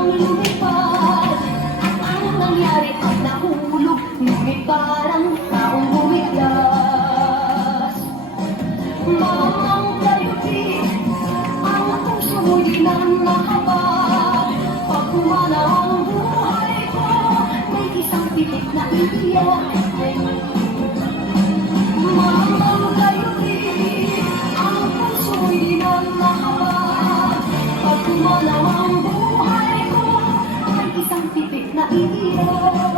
nang lumipad. At ang nangyari pag nahulog, ngunit parang taong bumiglas. Mamang kayuti, ang puso mo di nang mahabag. Pag kumana ang buhay ko, may isang pitik na iiyak. Mamang kayuti, ang puso mo di nang mahabag. Pag kumana ang buhay ko, may isang pitik na iiyak.